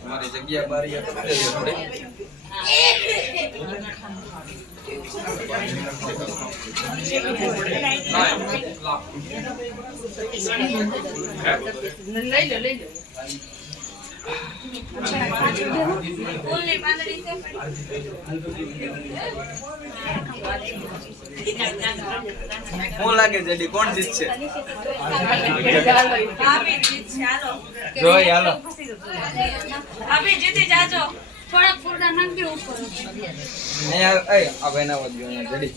हमारी जगह बारी है ले लो હું લાગે જેડી કોણ જીતશે ભાભી જીતશે હાલો જોઈ હાલો ભાભી જીતી જાજો થોડા ફૂરડા નાખી ઉપર અહીંયા એ આ ભાઈના વધ્યો ને જેડી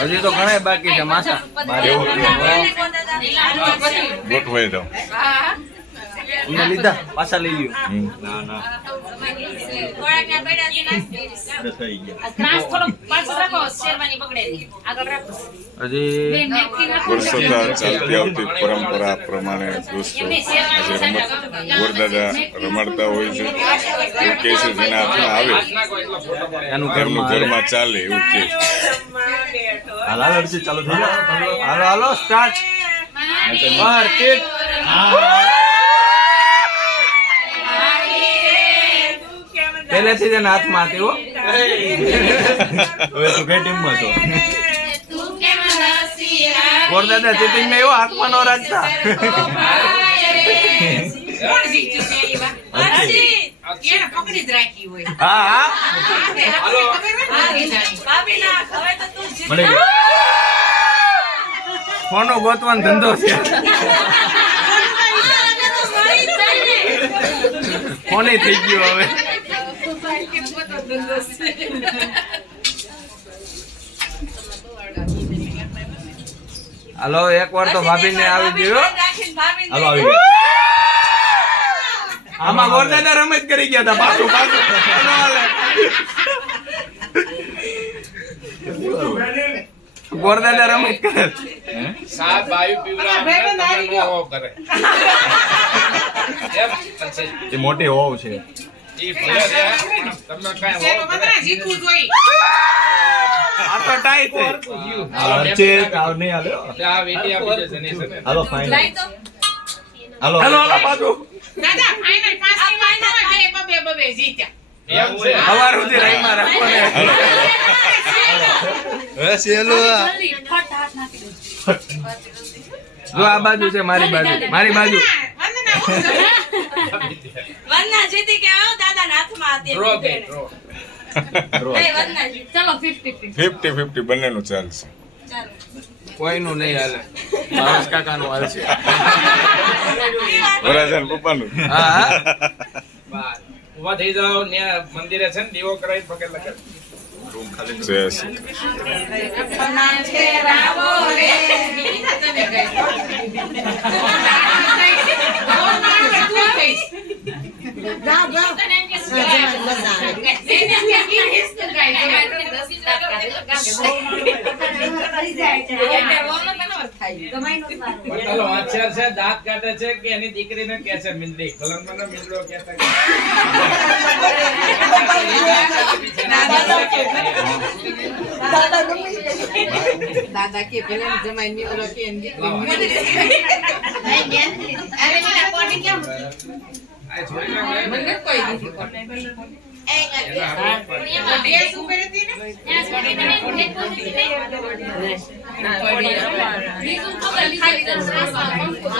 હજી તો ઘણા બાકી છે માસા ગોઠવાઈ દો એને લીધા પાછા લઈ લ્યો ના ના વર્ષોથી ચાલતી આવતી પરંપરા પ્રમાણે દોસ્તો આજે રમત ગોરદાદા રમાડતા હોય છે એવું કે છે જેના હાથમાં આવે એનું ઘરમાં ચાલે એવું કે હાલો ચાલો થઈ જાવ હાલો હાલો સ્ટાર્ટ બાર કિક પહેલેથી જ હાથમાં હતી હો હવે તો કઈ ટીમમાં છો ગોરદાદા ચેટિંગ માં એવો હાથમાં ન રાખતા હા હા ફોનો ગોતવાનો ધંધો છે ફોને થઈ ગયો હવે હાલો એક વાર તો ભાભી ને આવી ગયો હાલો આવી ગયો આમાં ગોરદાદા રમત કરી ગયા હતા પાછું ગોરદાદા રમત કરે સાત વાયુ પીવડા કરે એ મોટી હોવ છે ઈ ભલે રે તમને કાઈ હોવ જીતવું જોઈએ આ તો ટાઈ છે અર્ચિત આવ નહીં હાલો આ વેટી આપી દે જને સને હાલો ફાઇનલ હાલો હાલો હાલો બાજુ દાદા ફાઇનલ પાસ ફાઇનલ બબે બબે જીત્યા એમ છે હવાર સુધી રાઈમાં રાખો ને હવે સેલો જો આ બાજુ છે મારી બાજુ વન્ના જીતી કે આવો દાદા ના હાથમાં હતી ડ્રો કે ડ્રો એ વન્ના જીત ચલો 50-50 બંનેનું ચાલશે ચાલો કોઈનું નહીં હાલે મારા કાકાનું હાલશે વરાજાન પપ્પાનું હા હા બાર ઉભા થઈ જાવ ને મંદિરે છે ને દીવો કરાવી પકડ લગે રૂમ ખાલી છે ના છે રાવો રે નીતા તને ગઈ જા જા તને એમ કે મજા આવે એને કે હિસ્સ કરાઈ ચાલો આચાર છે દાંત કાઢે છે કે એની દીકરીને કહે છે મિંદડી કલંગમાં મિંદડો કહેતા દાદા કે પેલા જમાઈ ની ઓલો કે એની દીકરી અરે મેરા કોટી કેમ આ છોડી નાખ મને કોઈ દીધી એ ડેસ ઉપર હતી ને એ છોડી ને કોટી કોટી ને બીજું ખબર ખાલી